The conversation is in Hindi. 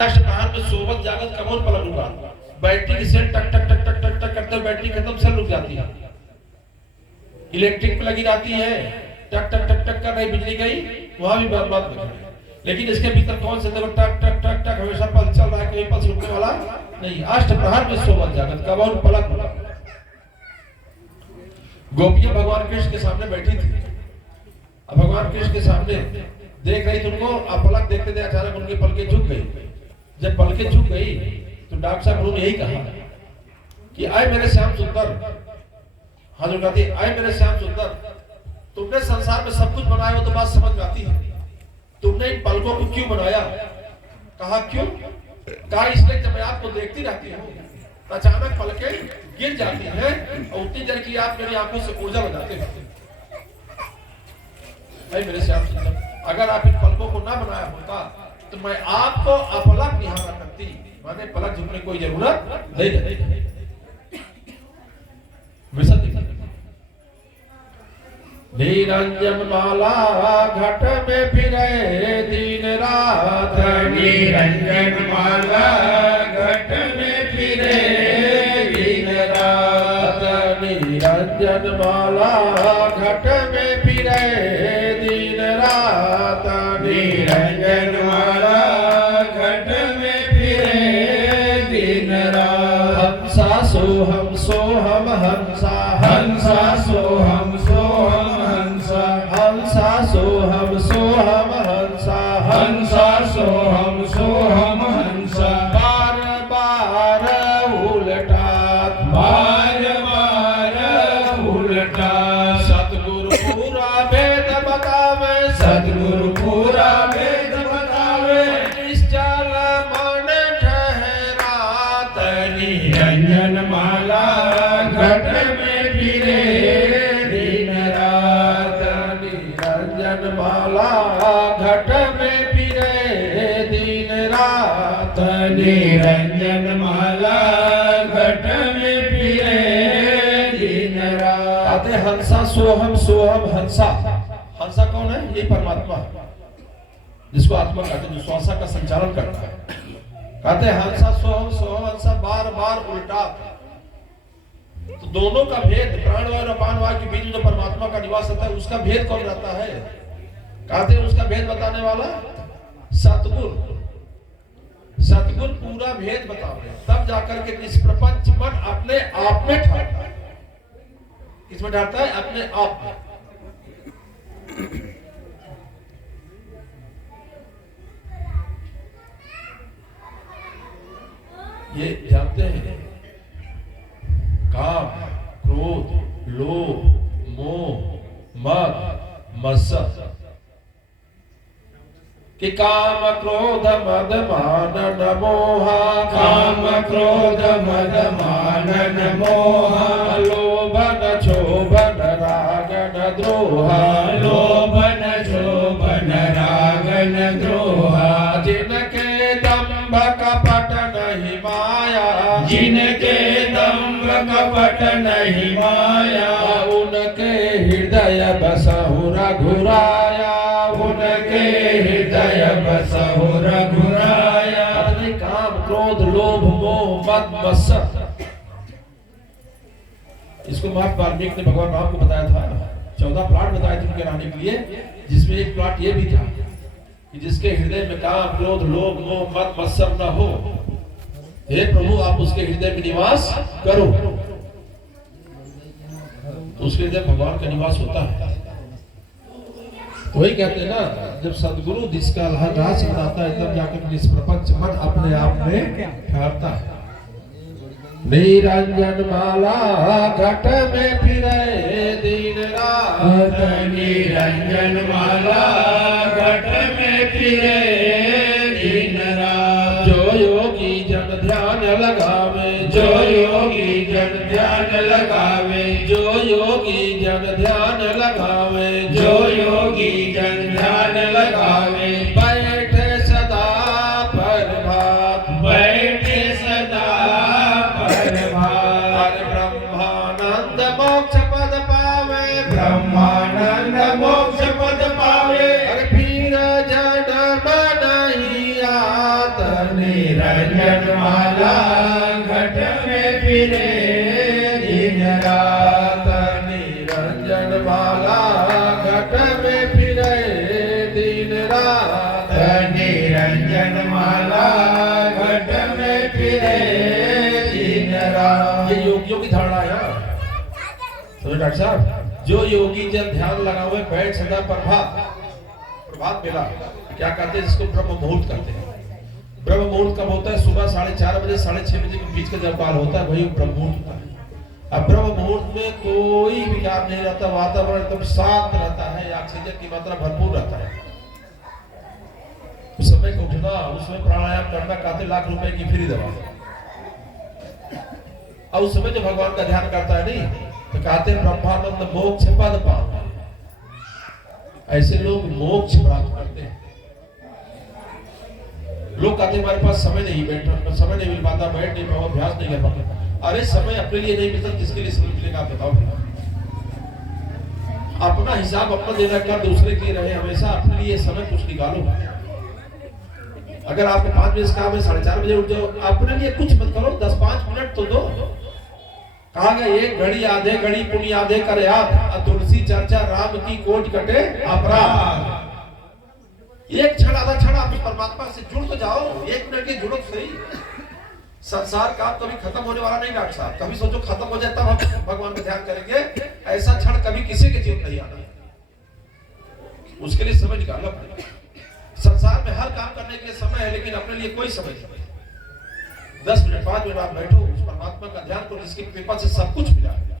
प्रहार में सोवत जागत कमोन पलक रुका, बैटरी की सेल टक टक टक टक टक टक करते बैटरी खत्म, सेल रुक जाती है। इलेक्ट्रिक पे लगी रहती है, टक टक टक टक कर रही, बिजली गई वहां भी बर्बाद हो गई। लेकिन इसके भीतर कौन से देखो टक टक टक टक हमेशा पल्स चल रहा है, कोई पल्स रुकने वाला नहीं। अष्ट प्रहार में सोवत जागत कमोन पलक रुका। गोपियां भगवान कृष्ण के सामने बैठी थी। अब भगवान कृष्ण के सामने देख रही थी उनको, पलक देखते थे, अचानक उनकी पलकें झुक गई। जब पलकें झुक गई तो डॉक्टर साहब उन्होंने यही कहा कि आए मेरे श्याम सुंदर, हाँ जो कहती आए मेरे श्याम सुंदर, तुमने संसार में सब कुछ बनाया हो तो बात समझ में आती है, तुमने इन पलकों को क्यों बनाया? कहा क्यों? कहा इसलिए जब मैं आपको देखती रहती हूँ अचानक पलकें गिर जाती हैं और उतनी देर के लिए आप मेरी आंखों से ऊर्जा बनाते हैं। मेरे श्याम सुंदर, अगर आप इन पलकों को ना बनाया होता तो मैं आपको अपलक निहारा करती, माने पलक झुकने कोई जरूरत नहीं रहती। निरंजन माला घट में फिरे दिन रात, निरंजन माला घट में फिरे दिन रात, निरंजन माला घट में फिरे दिन रात, निरंजन माला घट में फिरे दिन रात। हंसा सोहम सोहम हंसा, हंसा सोहम सोहम हंसा, हंसा सोहम सोहम हंसा, हंसा सोहम सोहम हंसा। बार बार उल्टा, बार बार उल्टा, सतगुरु पूरा वेद बतावे, सतगुरु पूरा वेद बतावे। निश्चल मन ठहरा, निरंजन माला घट में फिरे दिन रात, निरंजन माला घट में फिरे दिन रात, निरंजन माला घट में फिरे दिन रात। आते हंसा सोहम सोहम हंसा। हंसा कौन है? ये परमात्मा, जिसको आत्मा कहते हैं, जो श्वासा का संचालन करता है। कहते हैं हंसा सोहम सोहम हंसा, बार बार उल्टा। तो दोनों का भेद, प्राणवायु और अपानवायु के बीच में जो परमात्मा का निवास रहता है उसका भेद कौन रहता है? कहते हैं उसका भेद बताने वाला सतगुरु। सतगुरु पूरा भेद बताओगे तब जाकर के निष्प्रपंच मन अपने आप में ठहरता है। किसमें ठहरता है? अपने आप में। ये जानते हैं काम, क्रोध, लोभ, मोह, मद, मत्सर कि काम क्रोध मद मानन मोहा, काम क्रोध मद मानन मोहा, लोभन क्षोभन रागन द्रोहा, लोभन क्षोभन रागन द्रोहा। जिनके दंभ कपट नहीं माया, जिनके दंभ कपट नहीं माया, उनके हृदय बसहु रघुराया, उनके हृदय बसहु रघुराया। अपने काम क्रोध लोभ मोह मद मत्सर, इसको महर्षि वाल्मीकि ने भगवान राम को बताया था। 14 प्लाट बताए थे उनके रहने के लिए, जिसमें एक प्लाट ये भी था कि जिसके हृदय में काम क्रोध लोभ मोह मद मत्सर न हो, हे प्रभु आप उसके हृदय में निवास करो, तो उसके हृदय भगवान का निवास होता है। वही कहते हैं ना, जब सदगुरु जिसका राज बनाता है तब जाकर निष्प्रपंच मन अपने आप में ठहरता है। निरंजन माला घट में फिरे दिन रात, निरंजन माला घट में फिरे दिन रात। जो योगी जन ध्यान लगावे, जो योगी जन ध्यान लगावे, जो योगी जन ध्यान लगावे, जो योगी जन ध्यान लगावे। बैठे सदा प्रभात, बैठे सदा प्रभात, ब्रह्मानंद मोक्ष पद पावे, ब्रह्मानंद मोक्ष पद पावे। फिर जन्म नहीं आता, निरंजन माला घट में फिरे दिन रात। निरंजन माला घट में फिरे दिन रात। निरंजन माला घट में फिरे दिन रात। ये योगियों की धारणा है यार। तो डॉक्टर साहब, जो योगी जब ध्यान लगा हुए बैठ सदा प्रभात मिला, क्या कहते हैं जिसको ब्रह्म मुहूर्त कहते हैं। ब्रह्म मुहूर्त कब होता है? सुबह 4:30 बजे 6:30 बजे के बीच का जब काल होता है वही ब्रह्म मुहूर्त होता है। अब ब्रह्म मुहूर्त में कोई विकार नहीं रहता, वातावरण एकदम शांत रहता है, ऑक्सीजन की मात्रा भरपूर रहता है। उस समय को उठना, उसमें प्राणायाम करना, कहते लाख रुपए की फ्री दवा। और उस समय जो भगवान का ध्यान करता है नहीं, तो कहते ब्रह्मानंद मोक्ष पद पाओ। ऐसे लोग मोक्ष प्राप्त करते हैं। लोग कहते हमारे पास समय नहीं, बैठना समय नहीं मिल पाता, बैठ नहीं पाओ, अभ्यास नहीं कर पाता। अरे समय अपने लिए नहीं मिलता, किसके लिए समय मिलेगा आप बताओ। अपना हिसाब अपना देना, कर दूसरे के लिए रहे, हमेशा अपने लिए समय कुछ निकालो। अगर आपको 5 बजे काम है, 4:30 बजे उठ जाओ, अपने लिए कुछ मत करो, 10-5 मिनट तो दो। कहा गया एक घड़ी आधे घड़ी पुण्य आधे कर याद, तुलसी चर्चा राम की कोट कटे अपराध। एक क्षण आधा क्षण आप परमात्मा से जुड़ तो जाओ, 1 मिनट के जुड़ो तो सही। संसार का कभी खत्म होने वाला नहीं डॉक्टर साहब। कभी सोचो खत्म हो जाए तब हम भगवान का ध्यान करेंगे, ऐसा क्षण कभी किसी के जीवन नहीं आना। उसके लिए समय निकालना पड़ेगा। संसार में हर काम करने के लिए समय है, लेकिन अपने लिए कोई समय नहीं। 10 मिनट 5 मिनट आप बैठो, उस परमात्मा का ध्यान करो जिसकी कृपा से सब कुछ मिला है।